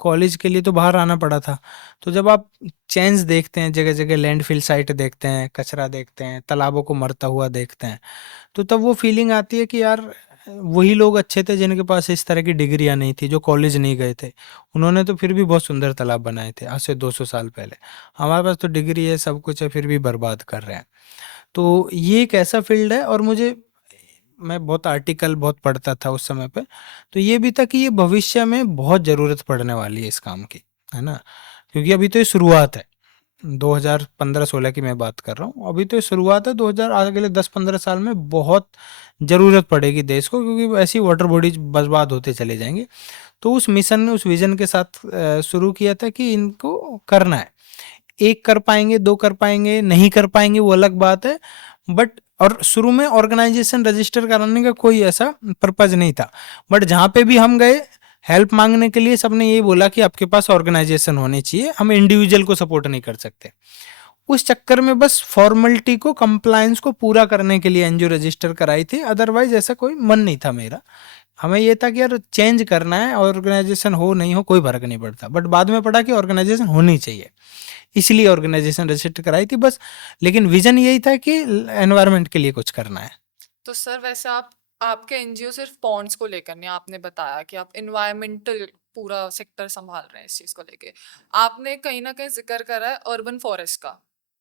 कॉलेज के लिए तो बाहर आना पड़ा था, तो जब आप चेंज देखते हैं, जगह-जगह लैंडफ़िल साइट देखते हैं, कचरा देखते हैं, तालाबों को मरता हुआ देखते हैं, तो तब वो फीलिंग आती है कि यार वही लोग अच्छे थे जिनके पास इस तरह की डिग्रियाँ नहीं थी, जो कॉलेज नहीं गए थे। उन्होंने तो फिर भी बहुत सुंदर तालाब बनाए थे आज से 200 साल पहले। हमारे पास तो डिग्री है, सब कुछ है, फिर भी बर्बाद कर रहे हैं। तो ये एक ऐसा फ़ील्ड है और मुझे मैं बहुत आर्टिकल बहुत पढ़ता था उस समय पे, तो ये भी था कि ये भविष्य में बहुत ज़रूरत पड़ने वाली है इस काम की, है ना? क्योंकि अभी तो ये शुरुआत है, 2015-16 की मैं बात कर रहा हूँ। अभी तो ये शुरुआत है, 2000 अगले 10-15 साल में बहुत ज़रूरत पड़ेगी देश को, क्योंकि ऐसी वाटर बॉडीज बर्बाद होते चले जाएंगे। तो उस मिशन ने, उस विजन के साथ शुरू किया था कि इनको करना है। एक कर पाएंगे, दो कर पाएंगे, नहीं कर पाएंगे वो अलग बात है, बट और शुरू में ऑर्गेनाइजेशन रजिस्टर कराने का कोई ऐसा पर्पज नहीं था, बट जहाँ पे भी हम गए हेल्प मांगने के लिए, सबने ये बोला कि आपके पास ऑर्गेनाइजेशन होनी चाहिए, हम इंडिविजुअल को सपोर्ट नहीं कर सकते। उस चक्कर में बस फॉर्मेलिटी को, कंप्लायंस को पूरा करने के लिए एनजीओ रजिस्टर कराई थी, अदरवाइज ऐसा कोई मन नहीं था मेरा। हमें ये था कि यार चेंज करना है, ऑर्गेनाइजेशन हो नहीं हो कोई फर्क नहीं पड़ता, बट बाद में पड़ा कि ऑर्गेनाइजेशन होनी चाहिए, इसलिए ऑर्गेनाइजेशन रजिस्टर कराई थी बस। लेकिन विजन यही था कि एनवायरनमेंट के लिए कुछ करना है। तो सर वैसे आप आपके एनजीओ सिर्फ पॉन्ड्स को लेकर नहीं, आपने बताया कि आप इन्वायरमेंटल पूरा सेक्टर संभाल रहे हैं इस चीज को लेके। आपने कहीं ना कहीं जिक्र करा है अर्बन फॉरेस्ट का,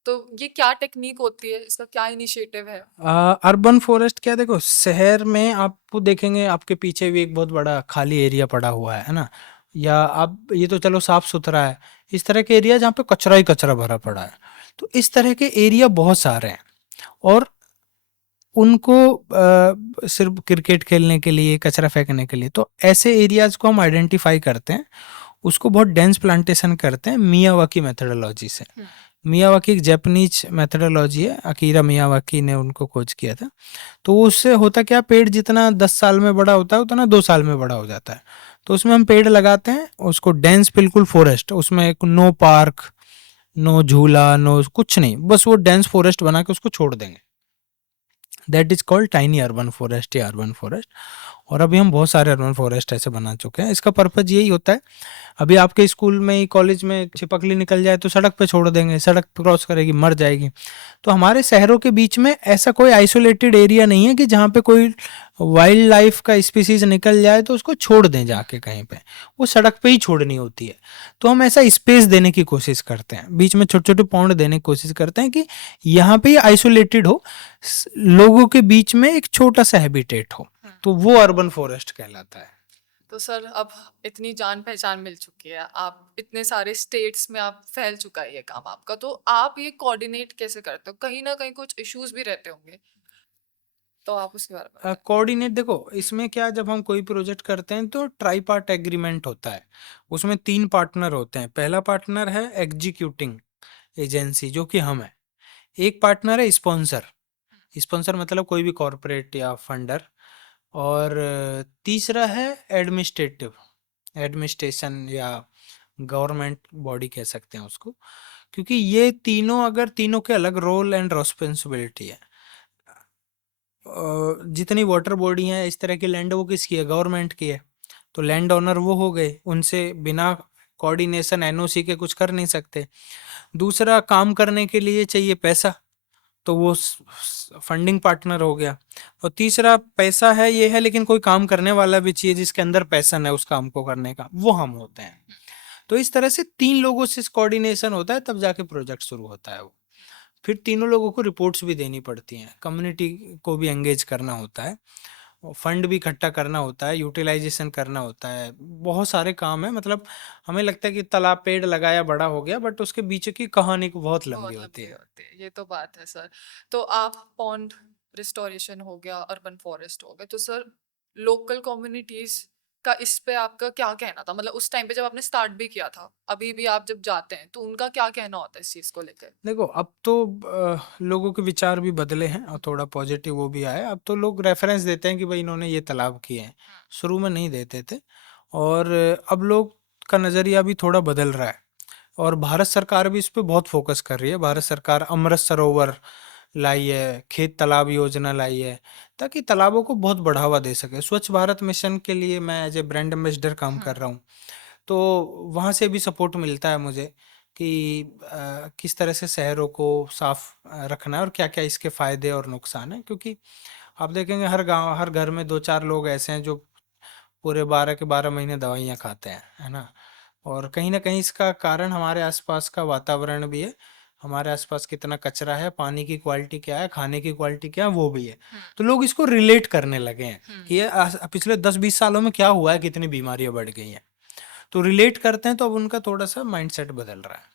तो ये क्या टेक्निक होती है, इसका क्या इनिशिएटिव है? अर्बन फॉरेस्ट क्या, देखो शहर में आपको देखेंगे आपके पीछे भी एक बहुत बड़ा खाली एरिया पड़ा हुआ है ना, या आप ये तो चलो साफ सुथरा है, इस तरह के एरिया जहाँ पे कचरा ही कचरा भरा पड़ा है, तो इस तरह के एरिया बहुत सारे हैं। और उनको सिर्फ क्रिकेट खेलने के लिए, कचरा फेंकने के लिए, तो ऐसे एरियाज को हम आइडेंटिफाई करते हैं, उसको बहुत डेंस प्लांटेशन करते हैं मियावाकी मेथोडोलॉजी से। मियावाकी एक जापानीज मेथोडोलॉजी है, अकीरा मियावाकी ने उनको खोज किया था। तो उससे होता क्या, पेड़ जितना 10 साल में बड़ा होता है उतना 2 साल में बड़ा हो जाता है। तो उसमें हम पेड़ लगाते हैं, उसको डेंस बिल्कुल फॉरेस्ट, उसमें एक नो पार्क, नो झूला, नो कुछ नहीं, बस वो डेंस फॉरेस्ट बना के उसको छोड़ देंगे। That is called tiny urban forest या अर्बन फॉरेस्ट। और अभी हम बहुत सारे अर्बन फॉरेस्ट ऐसे बना चुके हैं। इसका पर्पज यही होता है, अभी आपके स्कूल में, कॉलेज में छिपकली निकल जाए तो सड़क पे छोड़ देंगे, सड़क क्रॉस करेगी मर जाएगी। तो हमारे शहरों के बीच में ऐसा कोई आइसोलेटेड एरिया नहीं है कि जहाँ पे कोई वाइल्ड लाइफ का स्पीसीज निकल जाए तो उसको छोड़ दें जाके कहीं पे, वो सड़क पे ही छोड़नी होती है। तो हम ऐसा स्पेस देने की कोशिश करते हैं, बीच में छोटे छोटे पॉन्ड देने की कोशिश करते हैं कि यहाँ पे आइसोलेटेड हो, लोगों के बीच में एक छोटा सा हैबिटेट हो, तो वो अर्बन फॉरेस्ट कहलाता है। तो सर अब इतनी जान पहचान मिल चुकी है, आप इतने सारे स्टेट्स में आप फैल चुका है ये काम आपका, तो आप ये कोऑर्डिनेट कैसे करते हो? कहीं ना कहीं कुछ इश्यूज भी रहते होंगे, तो आप उसके बारे में बताएं। कोऑर्डिनेट, देखो इसमें क्या, जब हम कोई प्रोजेक्ट करते हैं तो ट्राई पार्ट एग्रीमेंट होता है, उसमें 3 पार्टनर होते हैं। पहला पार्टनर है एग्जीक्यूटिंग एजेंसी जो कि हम है, एक पार्टनर है स्पॉन्सर, स्पॉन्सर मतलब कोई भी कॉरपोरेट या फंडर, और तीसरा है एडमिनिस्ट्रेटिव, एडमिनिस्ट्रेशन या गवर्नमेंट बॉडी कह सकते हैं उसको। क्योंकि ये तीनों, अगर तीनों के अलग रोल एंड रिस्पॉन्सिबिलिटी है। जितनी वाटर बॉडी हैं इस तरह की, लैंड वो किसकी है, गवर्नमेंट की है, तो लैंड ओनर वो हो गए, उनसे बिना कोऑर्डिनेशन एनओसी के कुछ कर नहीं सकते। दूसरा, काम करने के लिए चाहिए पैसा, तो वो फंडिंग पार्टनर हो गया। और तीसरा, पैसा है ये है, लेकिन कोई काम करने वाला भी चाहिए जिसके अंदर पैशन है उस काम को करने का, वो हम होते हैं। तो इस तरह से 3 लोगों से कोऑर्डिनेशन होता है, तब जाके प्रोजेक्ट शुरू होता है वो। फिर तीनों लोगों को रिपोर्ट्स भी देनी पड़ती हैं, कम्युनिटी को भी एंगेज करना होता है, फंड भी इकट्ठा करना होता है, यूटिलाइजेशन करना होता है, बहुत सारे काम है। मतलब हमें लगता है कि तालाब पेड़ लगाया बड़ा हो गया, बट उसके पीछे की कहानी को बहुत लंबी बहुत होती लंबी है। होती है, ये तो बात है सर। तो आप पॉन्ड रिस्टोरेशन हो गया, अर्बन फॉरेस्ट हो गए, तो सर लोकल कम्युनिटीज का इस पे आपका क्या कहना था? मतलब उस टाइम पे जब आपने स्टार्ट भी किया था, अभी भी आप जब जाते हैं तो उनका क्या कहना होता है इस चीज को लेकर? देखो अब तो लोगों के विचार भी बदले हैं और थोड़ा पॉजिटिव वो भी आया। अब तो लोग रेफरेंस देते हैं कि भाई इन्होंने ये तालाब किए हैं, शुरू में नहीं देते थे। और अब लोग का नज़रिया भी थोड़ा बदल रहा है, और भारत सरकार भी इस पे बहुत फोकस कर रही है। भारत सरकार अमृत सरोवर लाई है, खेत तालाब योजना लाई है, ताकि तालाबों को बहुत बढ़ावा दे सके। स्वच्छ भारत मिशन के लिए मैं एज ए ब्रांड एम्बेसडर काम कर रहा हूँ, तो वहाँ से भी सपोर्ट मिलता है मुझे कि किस तरह से शहरों को साफ रखना है और क्या-क्या इसके फायदे और नुकसान हैं। क्योंकि आप देखेंगे हर गांव, हर घर में 2-4 लोग ऐसे हैं जो पूरे 12 के 12 महीने दवाइयाँ खाते हैं, है ना? और कहीं न कहीं इसका कारण हमारे आसपास का वातावरण भी है। हमारे आसपास कितना कचरा है, पानी की क्वालिटी क्या है, खाने की क्वालिटी क्या है, वो भी है। तो लोग इसको रिलेट करने लगे हैं कि ये पिछले 10-20 सालों में क्या हुआ है, कितनी बीमारियां बढ़ गई हैं। तो रिलेट करते हैं, तो अब उनका थोड़ा सा माइंडसेट बदल रहा है।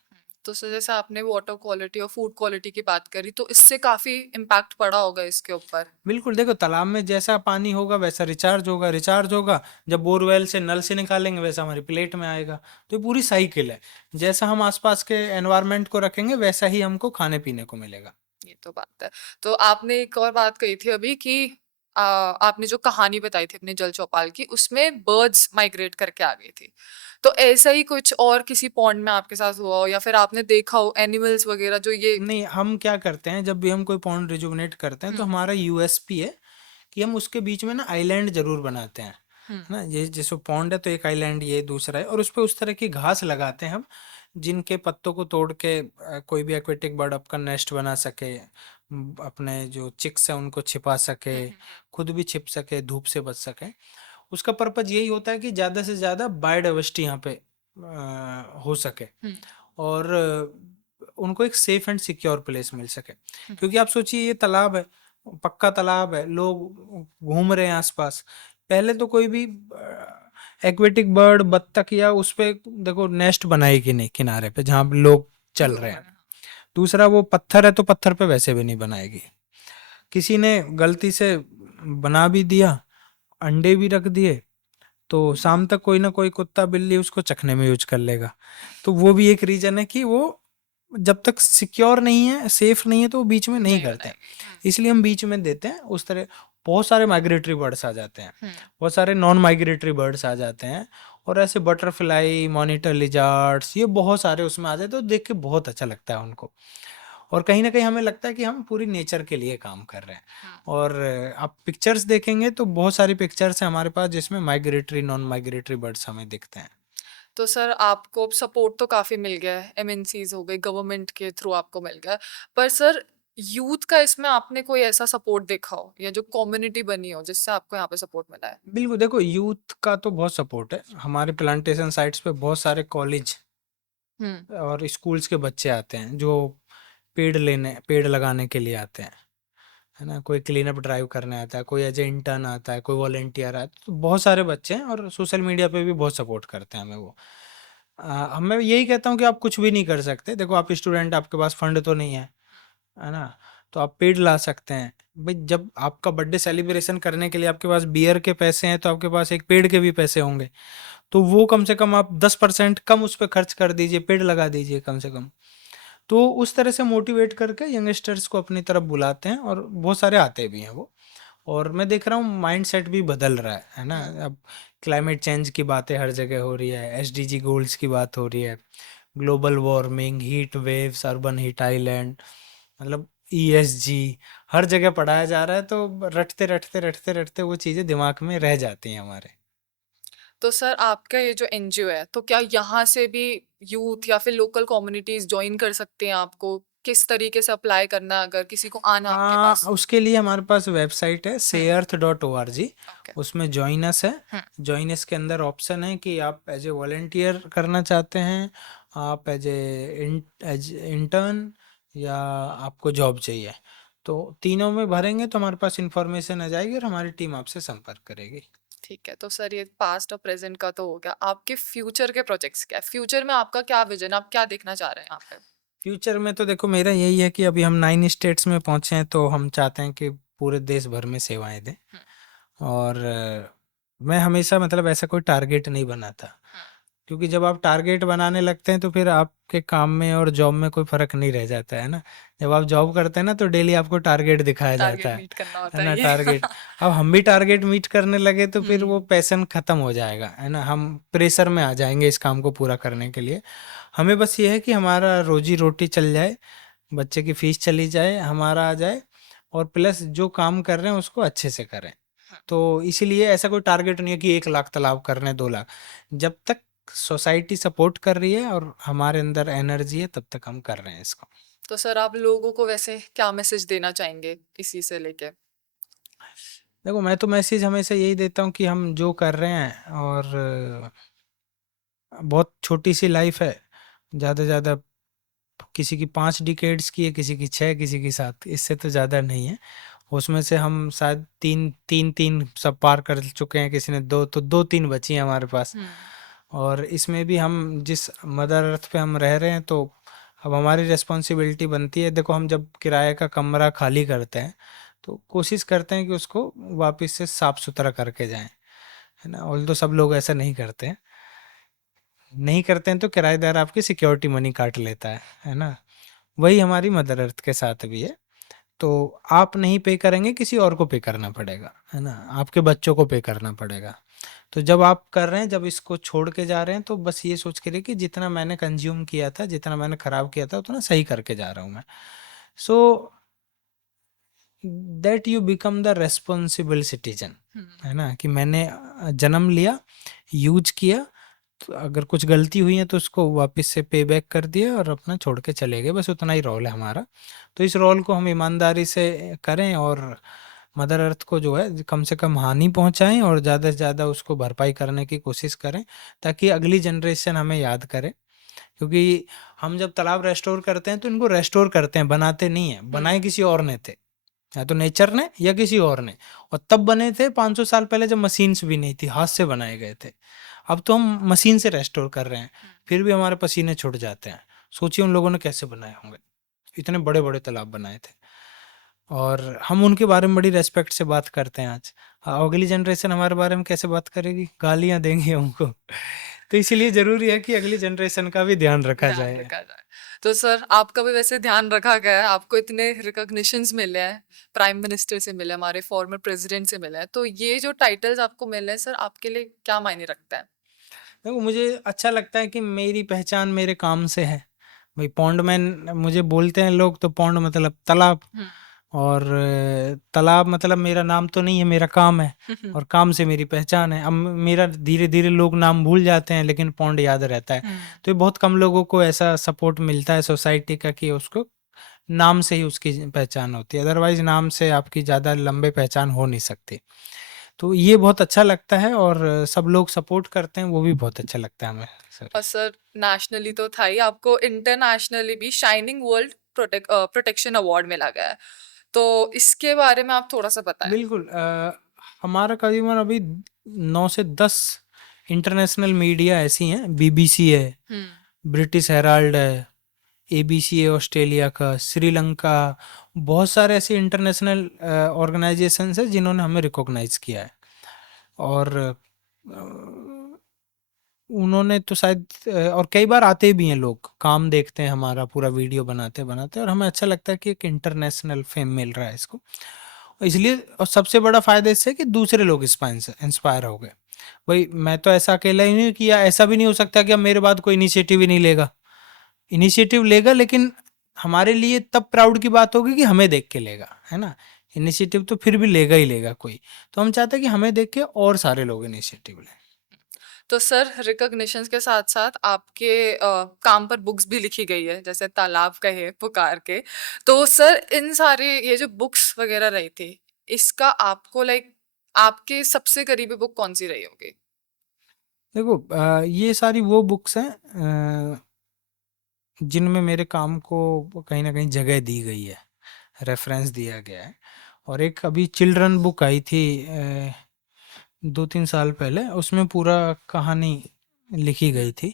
तो सर जैसे आपने वाटर क्वालिटी और फूड क्वालिटी की बात करी, तो इससे काफी इम्पैक्ट पड़ा होगा इसके ऊपर। बिल्कुल, देखो तालाब में जैसा पानी होगा वैसा रिचार्ज होगा, जब बोरवेल से नल से निकालेंगे वैसा हमारी प्लेट में आएगा। तो ये पूरी साइकिल है, जैसा हम आसपास के एनवायरनमेंट को रखेंगे वैसा ही हमको खाने पीने को मिलेगा। ये तो बात है। तो आपने एक और बात कही थी अभी कि आपने जो कहानी बताई थी अपने जल चौपाल की, उसमें बर्ड्स माइग्रेट करके आ गई थी। तो ऐसा ही कुछ और किसी पॉन्ड में आपके साथ हुआ हो, या फिर आपने देखा हो एनिमल्स वगैरह जो ये। नहीं, हम क्या करते हैं, जब भी हम कोई पॉन्ड रिजुविनेट करते हैं तो हमारा यूएसपी है कि हम उसके बीच में ना आइलैंड जरूर बनाते हैं। है ना, ये जैसे पॉन्ड है तो एक आइलैंड ये दूसरा है, और उस पे उस तरह की घास लगाते हैं हम, जिनके पत्तों को तोड़ के कोई भी एक्वेटिक बर्ड अपना नेस्ट बना सके, अपने जो चिक्स है उनको छिपा सके, खुद भी छिप सके, धूप से बच सके। उसका पर्पज यही होता है कि ज़्यादा से ज़्यादा बायोडाइवर्सिटी यहाँ पे हो सके, और उनको एक सेफ एंड सिक्योर प्लेस मिल सके। क्योंकि आप सोचिए, ये तालाब है, पक्का तालाब है, लोग घूम रहे हैं आसपास। पहले तो कोई भी एक्वेटिक बर्ड, बत्तख या उस पे देखो नेस्ट बनाएगी नहीं किनारे पे जहाँ पे लोग चल रहे हैं। दूसरा, वो पत्थर है तो पत्थर पे वैसे भी नहीं बनाएगी। किसी ने गलती से बना भी दिया, अंडे भी रख दिए, तो शाम तक कोई ना कोई कुत्ता बिल्ली उसको चखने में यूज कर लेगा। तो वो भी एक रीजन है कि वो जब तक सिक्योर नहीं है, सेफ नहीं है, तो वो बीच में नहीं करते हैं। इसलिए हम बीच में देते हैं। उस तरह बहुत सारे माइग्रेटरी बर्ड्स आ जाते हैं, बहुत सारे नॉन माइग्रेटरी बर्ड्स आ जाते हैं, और ऐसे बटरफ्लाई, मॉनिटर लिजार्ड्स, ये बहुत सारे उसमें आ जाते हैं। तो देख के बहुत अच्छा लगता है उनको, और कहीं ना कहीं हमें लगता है कि हम पूरी नेचर के लिए काम कर रहे हैं। और आप पिक्चर्स देखेंगे तो बहुत सारी पिक्चर्स हैं हमारे पास जिसमें माइग्रेटरी, नॉन माइग्रेटरी बर्ड्स हमें दिखते हैं। तो सर आपको सपोर्ट तो काफी मिल गया है, एमएनसीज हो गई, गवर्नमेंट के थ्रू आपको मिल गया है। पर सर यूथ का इसमें आपने कोई ऐसा सपोर्ट देखा हो, या जो कम्युनिटी बनी हो जिससे आपको यहाँ पे सपोर्ट मिला है? बिल्कुल, देखो यूथ का तो बहुत सपोर्ट है। हमारे प्लांटेशन साइट्स पे बहुत सारे कॉलेज हम्म। और स्कूल्स के बच्चे आते हैं, जो पेड़ लगाने के लिए आते हैं। है ना, कोई क्लीन अप ड्राइव करने आता है, कोई एज ए इंटर्न आता है, कोई वॉलेंटियर आता है। तो बहुत सारे बच्चे हैं, और सोशल मीडिया पे भी बहुत सपोर्ट करते हैं हमें वो। मैं यही कहता हूँ कि आप कुछ भी नहीं कर सकते। देखो, आप स्टूडेंट, आपके पास फंड तो नहीं है ना, तो आप पेड़ ला सकते हैं। भाई, जब आपका बर्थडे सेलिब्रेशन करने के लिए आपके पास बियर के पैसे हैं, तो आपके पास एक पेड़ के भी पैसे होंगे। तो वो कम से कम आप 10% कम उस पर खर्च कर दीजिए, पेड़ लगा दीजिए कम से कम। तो उस तरह से मोटिवेट करके यंगस्टर्स को अपनी तरफ बुलाते हैं, और बहुत सारे आते भी हैं वो। और मैं देख रहा हूँ माइंड सेट भी बदल रहा है ना। अब क्लाइमेट चेंज की बातें हर जगह हो रही है, एसडीजी गोल्स की बात हो रही है, global warming, heat waves, urban heat island, मतलब ईएसजी, हर जगह पढ़ाया जा रहा है। तो रटते रटते रटते रटते वो चीज़ें दिमाग में रह जाती हैं हमारे। तो सर आपका ये जो एनजीओ है, तो क्या यहाँ से भी यूथ या फिर लोकल कम्युनिटीज ज्वाइन कर सकते हैं आपको? किस तरीके से अप्लाई करना है अगर किसी को आना आपके हाँ, पास? उसके लिए हमारे पास वेबसाइट है sayarth.org, ओके। उसमें ज्वाइन अस है। ज्वाइन अस के अंदर ऑप्शन है कि आप एज ए वॉलेंटियर करना चाहते हैं, आप एज इंटर्न, या आपको जॉब चाहिए। तो तीनों में भरेंगे तो हमारे पास इंफॉर्मेशन आ जाएगी, और हमारी टीम आपसे संपर्क करेगी। ठीक है। तो सर ये पास्ट और प्रेजेंट का तो हो गया, आपके फ्यूचर के प्रोजेक्ट्स क्या है? फ्यूचर में आपका क्या विजन, आप क्या देखना चाह रहे हैं यहाँ पे? फ्यूचर में तो देखो, मेरा यही है कि अभी हम 9 स्टेट्स में पहुंचे हैं, तो हम चाहते हैं कि पूरे देश भर में सेवाएं दें। और मैं हमेशा, मतलब ऐसा कोई टारगेट नहीं बनाता, क्योंकि जब आप टारगेट बनाने लगते हैं तो फिर आपके काम में और जॉब में कोई फर्क नहीं रह जाता है ना। जब आप जॉब करते हैं ना, तो डेली आपको टारगेट दिखाया जाता टारगेट मीट करना है होता है ना, ये। टारगेट। अब हम भी टारगेट मीट करने लगे तो फिर वो पैशन खत्म हो जाएगा, है ना, हम प्रेशर में आ जाएंगे इस काम को पूरा करने के लिए। हमें बस ये है कि हमारा रोजी रोटी चल जाए, बच्चे की फीस चली जाए, हमारा आ जाए, और प्लस जो काम कर रहे हैं उसको अच्छे से करें। तो इसीलिए ऐसा कोई टारगेट नहीं है कि 1 लाख तालाब करने, 2 लाख। जब तक सोसाइटी सपोर्ट कर रही है और हमारे अंदर एनर्जी है, तब तक हम कर रहे हैं इसको। तो सर आप लोगों को वैसे क्या मैसेज देना चाहेंगे इसी से लेके? देखो, मैं तो मैसेज हमेशा यही देता हूँ कि हम जो कर रहे हैं, और बहुत छोटी सी लाइफ है, ज़्यादा से ज़्यादा किसी की 5 डिकेड्स की है, किसी की 6, किसी की 7, इससे तो ज़्यादा नहीं है। उसमें से हम शायद 3 सब पार कर चुके हैं, किसी ने 2, तो 2-3 बची हैं हमारे पास। हम्म। और इसमें भी हम जिस मदर अर्थ पे हम रह रहे हैं, तो अब हमारी रिस्पॉन्सिबिलिटी बनती है। देखो, हम जब किराए का कमरा खाली करते हैं तो कोशिश करते हैं कि उसको वापस से साफ सुथरा करके जाएं, है ना। ऑल्दो सब लोग ऐसा नहीं करते हैं, नहीं करते हैं तो किराएदार आपकी सिक्योरिटी मनी काट लेता है ना। वही हमारी मदर अर्थ के साथ भी है। तो आप नहीं पे करेंगे, किसी और को पे करना पड़ेगा, है ना। आपके बच्चों को पे करना पड़ेगा। तो जब आप कर रहे हैं, जब इसको छोड़ के जा रहे हैं, तो बस ये सोच के रहिए कि जितना मैंने कंज्यूम किया था, जितना मैंने खराब किया था, उतना सही करके जा रहा हूँ मैं। So that you become the responsible citizen, hmm. है ना। कि मैंने जन्म लिया, यूज किया, तो अगर कुछ गलती हुई है तो उसको वापस से पे बैक कर दिया और अपना छोड़ के चले गए, बस उतना ही रोल है हमारा। तो इस रोल को हम ईमानदारी से करें और मदर अर्थ को जो है कम से कम हानि पहुंचाएं और ज़्यादा से ज़्यादा उसको भरपाई करने की कोशिश करें, ताकि अगली जनरेशन हमें याद करे। क्योंकि हम जब तालाब रेस्टोर करते हैं तो इनको रेस्टोर करते हैं, बनाते नहीं हैं। बनाए हम्म। किसी और ने थे, या तो नेचर ने या किसी और ने। और तब बने थे 500 साल पहले, जब मशीन्स भी नहीं थी, हाथ से बनाए गए थे। अब तो हम मशीन से रेस्टोर कर रहे हैं, फिर भी हमारे पसीने छूट जाते हैं। सोचिए उन लोगों ने कैसे बनाए होंगे, इतने बड़े बड़े तालाब बनाए थे। और हम उनके बारे में बड़ी रेस्पेक्ट से बात करते हैं आज। अगली जनरेशन हमारे बारे में कैसे बात करेगी, गालियां देंगी हमको। तो इसीलिए जरूरी है कि अगली जनरेशन का भी ध्यान रखा ध्यान जाए। रखा जाए। तो सर, आपका भी वैसे ध्यान रखा गया है, आपको इतने रिकॉग्निशंस मिले हैं, प्राइम मिनिस्टर से मिले, हमारे फॉर्मर प्रेसिडेंट से मिले हैं, तो ये जो टाइटल्स आपको मिले हैं सर, आपके लिए क्या मायने रखता है? देखो, मुझे अच्छा लगता है कि मेरी पहचान मेरे काम से है। भाई, पौंडमैन मुझे बोलते हैं लोग, तो पौंड मतलब तालाब, हम्म। और तालाब मतलब मेरा नाम तो नहीं है, मेरा काम है। और काम से मेरी पहचान है। अब मेरा धीरे धीरे लोग नाम भूल जाते हैं, लेकिन पौंड याद रहता है। हम्म। तो ये बहुत कम लोगों को ऐसा सपोर्ट मिलता है सोसाइटी का, कि उसको नाम से ही उसकी पहचान होती है। अदरवाइज नाम से आपकी ज़्यादा लंबे पहचान हो नहीं सकती। तो ये बहुत अच्छा लगता है, और सब लोग सपोर्ट करते हैं, वो भी बहुत अच्छा लगता है हमें, सर। और सर, नेशनली तो था ही, आपको इंटरनेशनली भी शाइनिंग वर्ल्ड प्रोटेक्शन अवार्ड मिला गया है, तो इसके बारे में आप थोड़ा सा बताएं। बिल्कुल। हमारा करीबन अभी 9 से 10 इंटरनेशनल मीडिया ऐसी हैं। बीबीसी है, हम्म। ब्रिटिश हेराल्ड है, एबीसी है ऑस्ट्रेलिया का, श्रीलंका। बहुत सारे ऐसे इंटरनेशनल ऑर्गेनाइजेशंस हैं जिन्होंने हमें रिकॉग्नाइज किया है। और उन्होंने तो शायद और कई बार आते भी हैं लोग, काम देखते हैं हमारा, पूरा वीडियो बनाते बनाते, और हमें अच्छा लगता है कि एक इंटरनेशनल फेम मिल रहा है इसको। इसलिए, और सबसे बड़ा फायदा इससे कि दूसरे लोग इंस्पायर हो गए। भाई, मैं तो ऐसा अकेला ही नहीं किया, ऐसा भी नहीं हो सकता कि अब मेरे बाद कोई इनिशिएटिव ही नहीं लेगा। इनिशिएटिव लेगा, लेकिन हमारे लिए तब प्राउड की बात होगी कि हमें देख के लेगा, है ना। इनिशिएटिव तो फिर भी लेगा ही लेगा कोई। तो हम चाहते हैं कि हमें देख के और सारे लोग इनिशिएटिव लें। तो सर, रिकॉग्निशंस के साथ साथ आपके काम पर बुक्स भी लिखी गई है, जैसे तालाब कहे पुकार के। तो सर, इन सारे ये जो बुक्स वगैरह रही थी, इसका आपको लाइक आपके सबसे करीबी बुक कौन सी रही होगी? देखो, ये सारी वो बुक्स हैं जिनमें मेरे काम को कहीं ना कहीं जगह दी गई है, रेफरेंस दिया गया है। और एक अभी चिल्ड्रन बुक आई थी 2-3 साल पहले, उसमें पूरा कहानी लिखी हम्म। गई थी,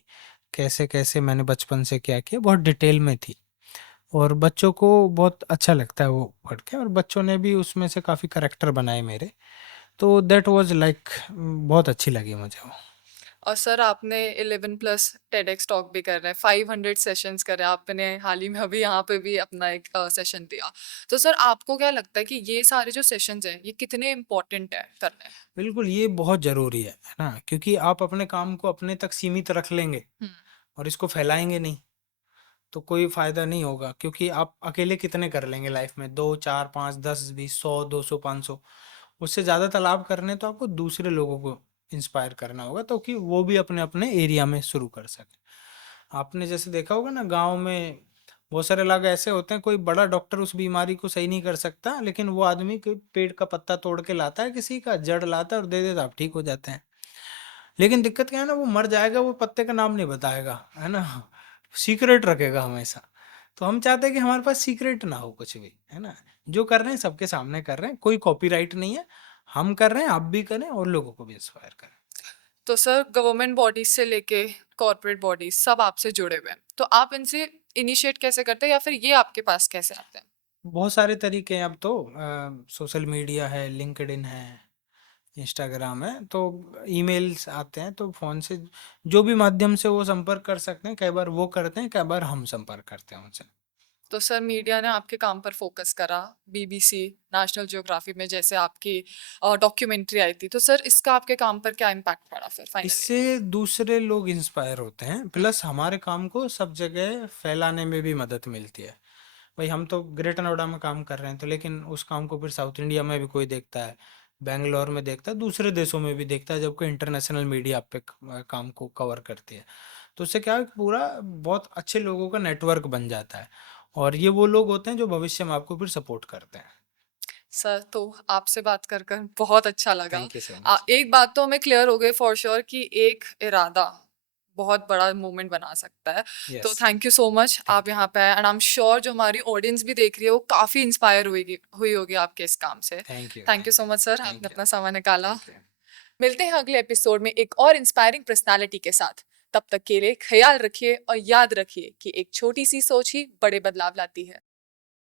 कैसे कैसे मैंने बचपन से क्या किया, बहुत डिटेल में थी। और बच्चों को बहुत अच्छा लगता है वो पढ़ के, और बच्चों ने भी उसमें से काफ़ी करेक्टर बनाए मेरे। तो दैट वाज लाइक, बहुत अच्छी लगी मुझे वो। और सर, आपने 11+ टेडेक्स टॉक भी कर रहे हैं, 500 सेशंस कर रहे हैं, आपने हाल ही में अभी यहाँ पे भी अपना एक सेशन दिया। तो सर, आपको क्या लगता है कि ये सारे जो सेशंस हैं, ये कितने इम्पोर्टेंट है करने? बिल्कुल, ये बहुत ज़रूरी है ना। क्योंकि आप अपने काम को अपने तक सीमित रख लेंगे हम्म। और इसको फैलाएंगे नहीं, तो कोई फायदा नहीं होगा। क्योंकि आप अकेले कितने कर लेंगे लाइफ में, 2, 4, 5, 10, 20, 100, 200, 500। उससे ज़्यादा तालाब करने तो आपको दूसरे लोगों को इंस्पायर करना होगा, तो कि वो भी अपने अपने एरिया में शुरू कर सके। आपने जैसे देखा होगा ना, गांव में बहुत सारे लोग ऐसे होते हैं, कोई बड़ा डॉक्टर उस बीमारी को सही नहीं कर सकता, लेकिन वो आदमी के पेड़ का पत्ता तोड़ के लाता है, किसी का जड़ लाता है और दे देता, आप ठीक हो जाते हैं। लेकिन दिक्कत क्या है ना, वो मर जाएगा, वो पत्ते का नाम नहीं बताएगा, है ना। सीक्रेट रखेगा हमेशा। तो हम चाहते हैं कि हमारे पास सीक्रेट ना हो कुछ भी, है ना? जो कर रहे हैं सबके सामने कर रहे हैं, कोई कॉपीराइट नहीं है। हम कर रहे हैं, आप भी करें और लोगों को भी इंस्पायर करें। तो सर गवर्नमेंट बॉडीज से लेके कॉर्पोरेट बॉडीज सब आपसे जुड़े हुए हैं, तो आप इनसे इनिशिएट कैसे करते हैं या फिर ये आपके पास कैसे आते हैं? बहुत सारे तरीके हैं अब तो, सोशल मीडिया है, लिंक्डइन है, इंस्टाग्राम है, तो ईमेल्स आते हैं, तो फ़ोन से जो भी माध्यम से वो संपर्क कर सकते हैं, कई बार वो करते हैं, कई बार हम संपर्क करते हैं उनसे। तो सर मीडिया ने आपके काम पर फोकस करा, बीबीसी, नेशनल ज्योग्राफी में जैसे आपकी डॉक्यूमेंट्री आई थी, तो सर इसका आपके काम पर क्या इम्पैक्ट पड़ा फिर फाइनली? इससे दूसरे लोग इंस्पायर होते हैं, प्लस हमारे काम को सब जगह फैलाने में भी मदद मिलती है। भाई हम तो ग्रेटर नोएडा में काम कर रहे हैं, तो लेकिन उस काम को फिर साउथ इंडिया में भी कोई देखता है, बैंगलोर में देखता है, दूसरे देशों में भी देखता है, जबकि इंटरनेशनल मीडिया पे काम को कवर करती है। तो उससे क्या है कि पूरा बहुत अच्छे लोगों का नेटवर्क बन जाता है, और ये वो लोग होते हैं जो भविष्य में आपको फिर सपोर्ट करते हैं। सर तो आपसे बात कर कर बहुत अच्छा लगा। Thank you so much. एक बात तो हमें क्लियर हो गई फॉर श्योर कि एक इरादा बहुत बड़ा मूवमेंट बना सकता है। तो yes. Thank you so much आप थैंक यू। यहाँ पे आए, एंड आई एम श्योर जो हमारी ऑडियंस भी देख रही है वो काफ़ी इंस्पायर हुई होगी आपके इस काम से। Thank you. Thank you so much sir, आपने थैंक यू। अपना समय निकाला। Thank you. मिलते हैं अगले एपिसोड में एक और इंस्पायरिंग पर्सनालिटी के साथ। तब तक के लिए ख्याल रखिए और याद रखिए कि एक छोटी सी सोच ही बड़े बदलाव लाती है।